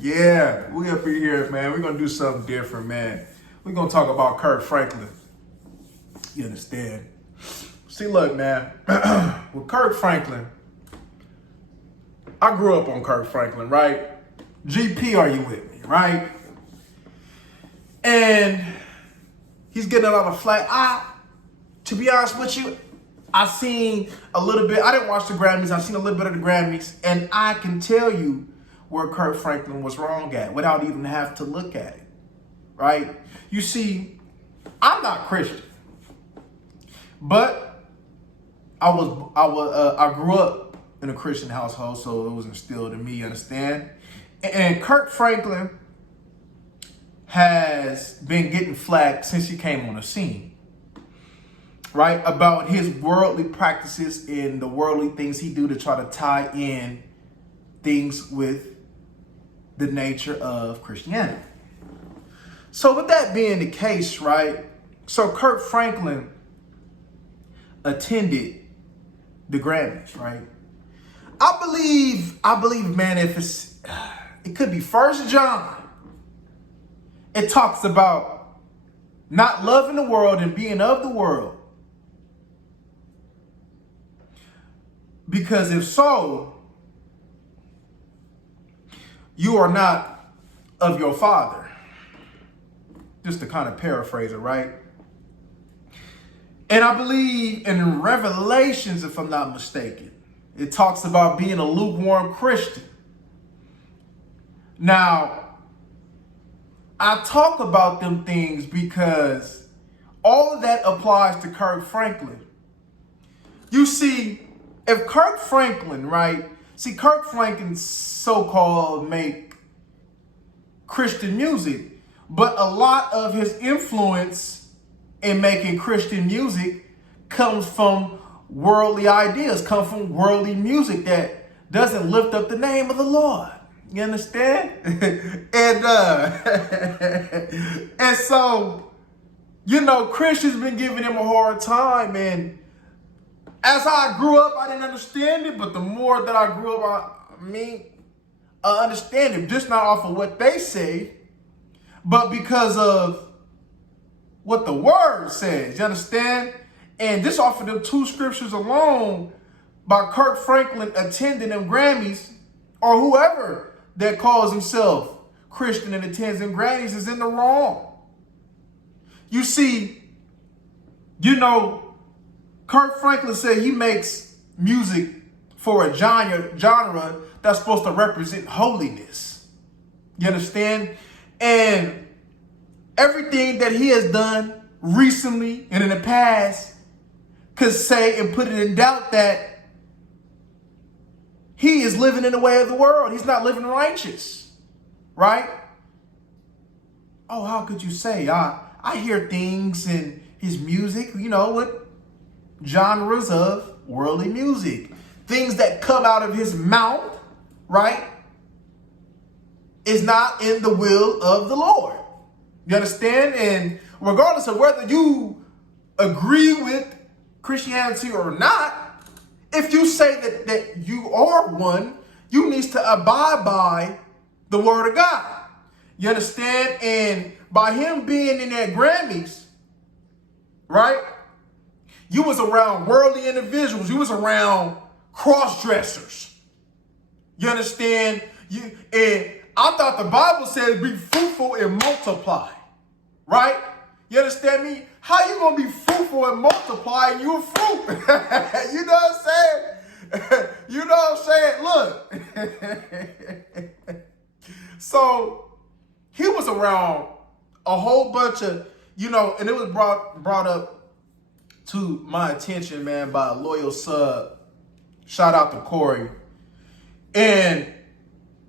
Yeah, we up in here, man. We're gonna do something different, man. We're gonna talk about Kirk Franklin. You understand? See, look, man. With Kirk Franklin, I grew up on Kirk Franklin, right? GP, are you with me, right? And he's getting a lot of flack. To be honest with you, I seen a little bit. I didn't watch the Grammys. I seen a little bit of the Grammys, and I can tell you where Kirk Franklin was wrong at without even have to look at it, right? You see, I'm not Christian, but I grew up in a Christian household, so it was instilled in me. You understand? And Kirk Franklin has been getting flack since he came on the scene, right? About his worldly practices and the worldly things he do to try to tie in things with the nature of Christianity. So with that being the case, right? So Kirk Franklin attended the Grammys, right? I believe, man, it could be 1 John. It talks about not loving the world and being of the world. Because if so, you are not of your Father. Just to kind of paraphrase it, right? And I believe in Revelations, if I'm not mistaken, it talks about being a lukewarm Christian. Now, I talk about them things because all of that applies to Kirk Franklin. You see, if Kirk Franklin, right? See, Kirk Franklin so-called make Christian music, but a lot of his influence in making Christian music comes from worldly ideas, come from worldly music that doesn't lift up the name of the Lord. You understand? and so, Christians been giving him a hard time. And as I grew up, I didn't understand it. But the more that I grew up, I understand it. Just not off of what they say, but because of what the word says. You understand? And just off of them 2 scriptures alone, by Kirk Franklin attending them Grammys, or whoever that calls himself Christian and attends them Grammys is in the wrong. You see, Kirk Franklin said he makes music for a genre that's supposed to represent holiness. You understand? And everything that he has done recently and in the past could say and put it in doubt that he is living in the way of the world. He's not living righteous, right? Oh, how could you say? I hear things in his music, with genres of worldly music. Things that come out of his mouth, right, is not in the will of the Lord. You understand? And regardless of whether you agree with Christianity or not, if you say that you are one, you need to abide by the word of God. You understand? And by him being in that Grammys, right? You was around worldly individuals. You was around cross-dressers. You understand? And I thought the Bible said be fruitful and multiply, right? You understand me? How you gonna be fruitful and multiply and you a fruit? You know what I'm saying? You know what I'm saying? Look. So he was around a whole bunch of, and it was brought up to my attention, man, by a loyal sub. Shout out to Corey. And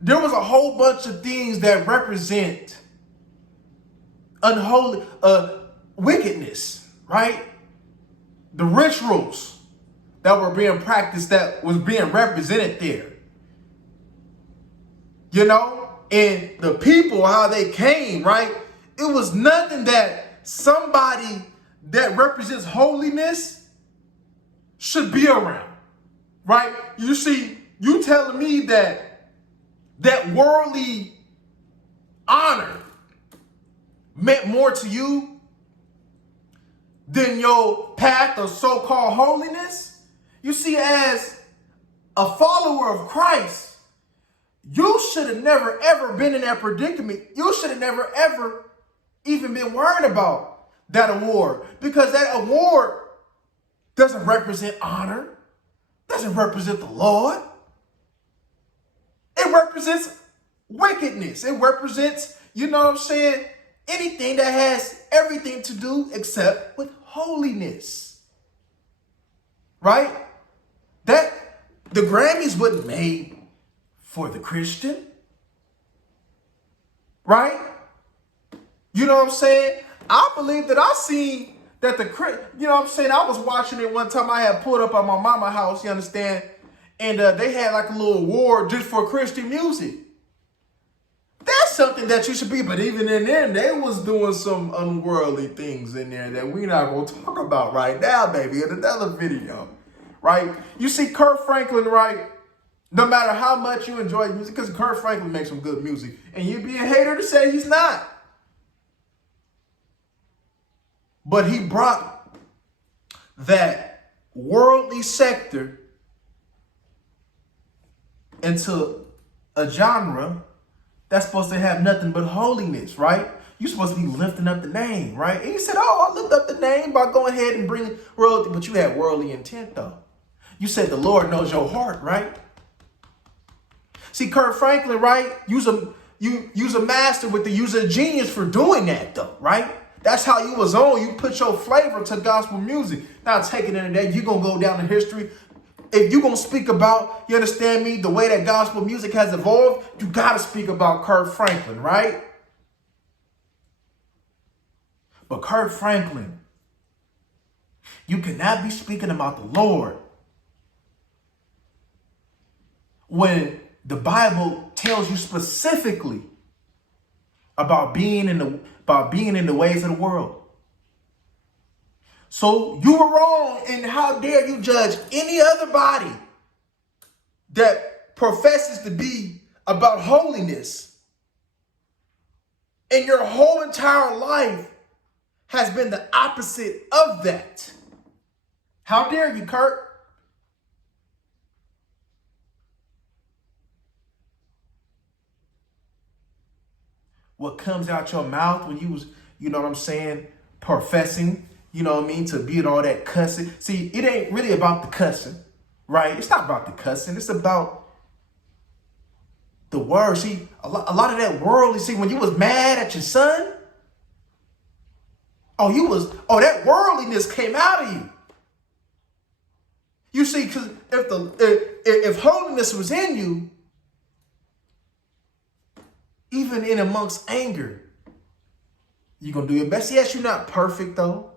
there was a whole bunch of things that represent unholy, wickedness, right? The rituals that were being practiced, that was being represented there. And the people, how they came, right? It was nothing that somebody that represents holiness should be around, right? You see, You telling me that worldly honor meant more to you than your path of so-called holiness? You see, as a follower of Christ, you should have never, ever been in that predicament. You should have never, ever even been worried about that award, because that award doesn't represent honor, doesn't represent the Lord. It represents wickedness. It represents, you know what I'm saying, anything that has everything to do except with holiness. Right? That the Grammys wasn't made for the Christian. Right? You know what I'm saying? I believe that I seen that you know what I'm saying? I was watching it one time. I had pulled up at my mama's house, you understand? And they had like a little award just for Christian music. That's something that you should be. But even in there, they was doing some unworldly things in there that we're not going to talk about right now, baby, in another video. Right? You see Kirk Franklin, right? No matter how much you enjoy music, because Kirk Franklin makes some good music. And you'd be a hater to say he's not. But he brought that worldly sector into a genre that's supposed to have nothing but holiness, right? You're supposed to be lifting up the name, right? And he said, oh, I lift up the name by going ahead and bringing worldly, but you had worldly intent, though. You said the Lord knows your heart, right? See, Kirk Franklin, right? Use a master with the use of genius for doing that, though, right? That's how you was on. You put your flavor to gospel music. Now, taking it into that, you're going to go down in history. If you're going to speak about, you understand me, the way that gospel music has evolved, you got to speak about Kirk Franklin, right? But Kirk Franklin, you cannot be speaking about the Lord when the Bible tells you specifically about being in the ways of the world. So you were wrong, and how dare you judge any other body that professes to be about holiness, and your whole entire life has been the opposite of that. How dare you, Kirk? What comes out your mouth when you was, you know what I'm saying, professing, you know what I mean, to be all that cussing. See, it ain't really about the cussing, right? It's not about the cussing. It's about the word. See, a lot of that worldly, see, when you was mad at your son, that worldliness came out of you. You see, because if holiness was in you, even in amongst anger, you're going to do your best. Yes, you're not perfect, though.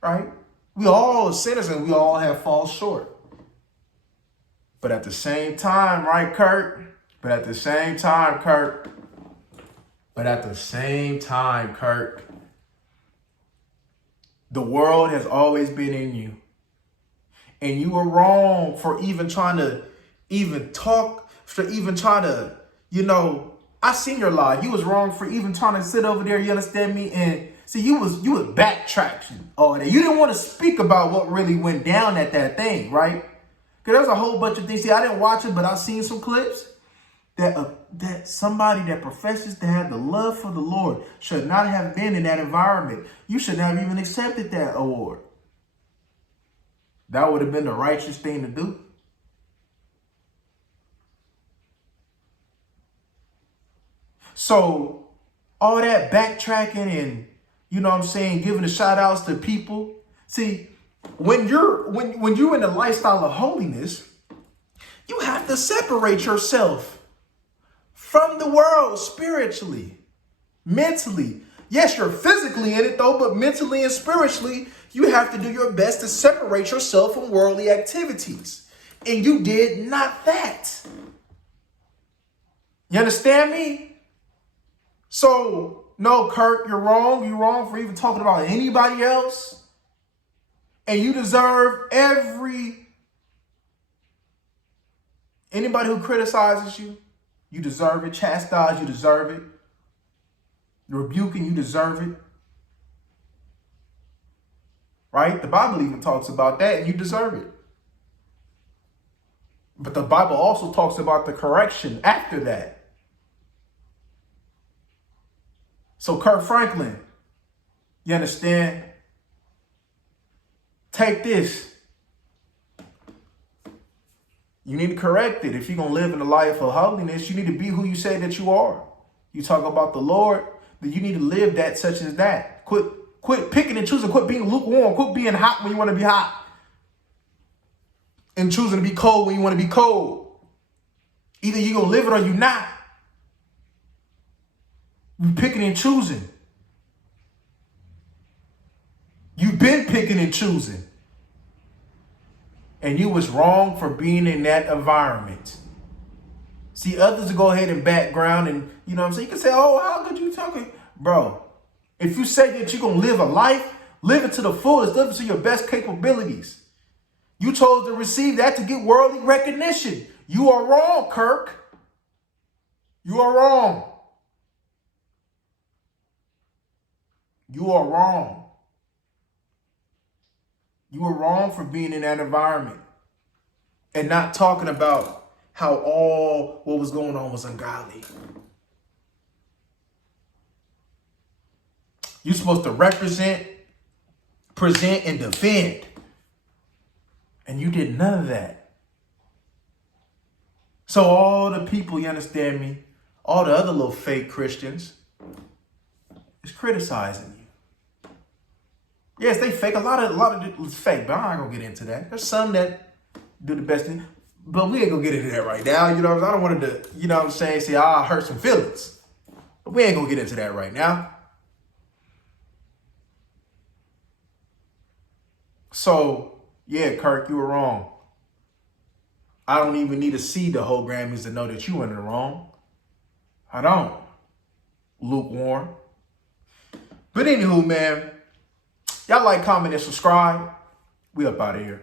Right? We all are sinners and we all have fallen short. But at the same time, right, Kirk? But at the same time, Kirk, the world has always been in you. And you were wrong for even trying to I seen your lie. You was wrong for even trying to sit over there, you understand me? And see, you was backtracking all that. You didn't want to speak about what really went down at that thing, right? Because there's a whole bunch of things. See, I didn't watch it, but I seen some clips that somebody that professes to have the love for the Lord should not have been in that environment. You should not have even accepted that award. That would have been the righteous thing to do. So all that backtracking and, you know what I'm saying, giving the shout outs to people. See, when you're in the lifestyle of holiness, you have to separate yourself from the world spiritually, mentally. Yes, you're physically in it though, but mentally and spiritually, you have to do your best to separate yourself from worldly activities. And you did not that. You understand me? So, no, Kirk, you're wrong. You're wrong for even talking about anybody else. And you deserve every Anybody who criticizes you, you deserve it. Chastise, you deserve it. Rebuking, you deserve it. Right? The Bible even talks about that, and you deserve it. But the Bible also talks about the correction after that. So Kirk Franklin, you understand? Take this. You need to correct it. If you're going to live in a life of holiness, you need to be who you say that you are. You talk about the Lord, then you need to live that such as that. Quit picking and choosing. Quit being lukewarm. Quit being hot when you want to be hot. And choosing to be cold when you want to be cold. Either you're going to live it or you're not. You're picking and choosing. You've been picking and choosing. And you was wrong for being in that environment. See, others will go ahead and background and, you know what I'm saying? You can say, oh, how could you talking? Bro, if you say that you're going to live a life, live it to the fullest, live it to your best capabilities. You chose to receive that to get worldly recognition. You are wrong, Kirk. You are wrong. You are wrong. You were wrong for being in that environment and not talking about how all what was going on was ungodly. You're supposed to represent, present, and defend. And you did none of that. So all the people, you understand me, all the other little fake Christians is criticizing you. Yes, they fake. A lot of it is fake, but I'm not gonna get into that. There's some that do the best thing, but we ain't gonna get into that right now. You know what I'm saying? I don't want to, you know what I'm saying, say, I hurt some feelings. But we ain't gonna get into that right now. So, yeah, Kirk, you were wrong. I don't even need to see the whole Grammys to know that you were in the wrong. I don't. Lukewarm. But anywho, man, y'all like, comment, and subscribe. We up out of here.